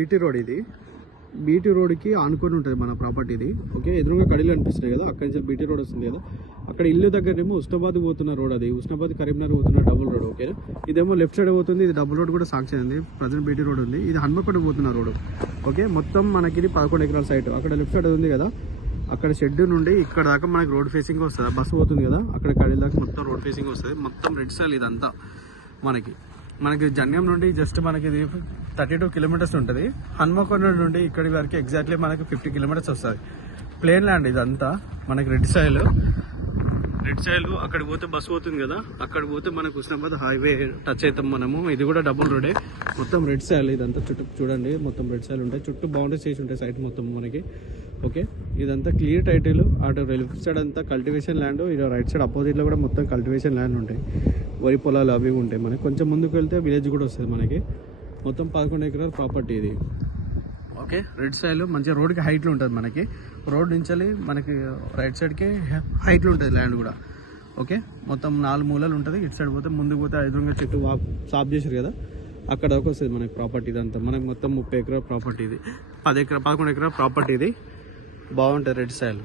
BT road ఇది. BT రోడ్కి ఆనుకొని ఉంటుంది మన ప్రాపర్టీ ఇది. ఓకే, ఎదురుగా కడీలు అనిపిస్తున్నాయి కదా, అక్కడి నుంచి బీటీ రోడ్ వస్తుంది కదా. అక్కడ ఇల్లు దగ్గరేమో ఉస్నాబాద్ పోతున్న రోడ్, అది ఉస్నాబాద్ కరీంనగర్ పోతున్న డబుల్ రోడ్. ఓకే, ఇదేమో లెఫ్ట్ సైడ్ పోతుంది, ఇది డబుల్ రోడ్ కూడా సాక్షి ఉంది. ప్రజెంట్ బీటీ రోడ్ ఉంది, ఇది హన్మకొండ పోతున్న రోడ్. ఓకే, మొత్తం మనకి 11 ఎకరాల సైట్. అక్కడ లెఫ్ట్ సైడ్ ఉంది కదా, అక్కడ షెడ్ నుండి ఇక్కడ దాకా మనకి రోడ్ ఫేసింగ్ వస్తుంది. బస్సు పోతుంది కదా, అక్కడ కడీల దాకా మొత్తం రోడ్ ఫేసింగ్ వస్తుంది. మొత్తం రెడ్ సైల్ ఇదంతా మనకి జన్యం నుండి జస్ట్ మనకి ఇది 32 కిలోమీటర్స్ ఉంటుంది. హన్మకొండ నుండి ఇక్కడి వరకు ఎగ్జాక్ట్లీ మనకి 50 కిలోమీటర్స్ వస్తుంది. ప్లేన్ ల్యాండ్ ఇదంతా మనకి రెడ్ సైల్. అక్కడికి పోతే బస్సు పోతుంది కదా, అక్కడికి పోతే మనకు ఉస్నాబాద్ హైవే టచ్ అవుతాం మనము. ఇది కూడా డబుల్ రోడే, మొత్తం రెడ్ సైల్ ఇదంతా. చుట్టూ చూడండి మొత్తం రెడ్ సైల్ ఉంటాయి, చుట్టూ బౌండరీస్ చేసి ఉంటాయి సైట్ మొత్తం మనకి. ఓకే, ఇదంతా క్లియర్ టైటిల్. అటు లెఫ్ట్ సైడ్ అంతా కల్టివేషన్ ల్యాండ్, ఇటు రైట్ సైడ్ అపోజిట్లో కూడా మొత్తం కల్టివేషన్ ల్యాండ్ ఉంటాయి. వరి పొలాలు అవి ఉంటాయి మనకి. కొంచెం ముందుకు వెళ్తే విలేజ్ కూడా వస్తుంది మనకి. మొత్తం 11 ఎకరాల ప్రాపర్టీ ఇది. ఓకే, రెడ్ సైల్ మంచిగా రోడ్కి హైట్లో ఉంటుంది మనకి. రోడ్ నుంచి మనకి రైట్ సైడ్కి హైట్లో ఉంటుంది ల్యాండ్ కూడా. ఓకే, మొత్తం 4 మూలలు ఉంటుంది. ఇటు సైడ్ పోతే ముందుకు పోతే ఎదురుగా చెట్టు సాఫ్ చేశారు కదా, అక్కడ దాకా వస్తుంది మనకి ప్రాపర్టీ ఇదంతా. మనకి మొత్తం 30 ఎకరాల ప్రాపర్టీ ఇది. 11 ఎకరాల ప్రాపర్టీ ఇది. బాగుంటుంది రెడ్ సైల్.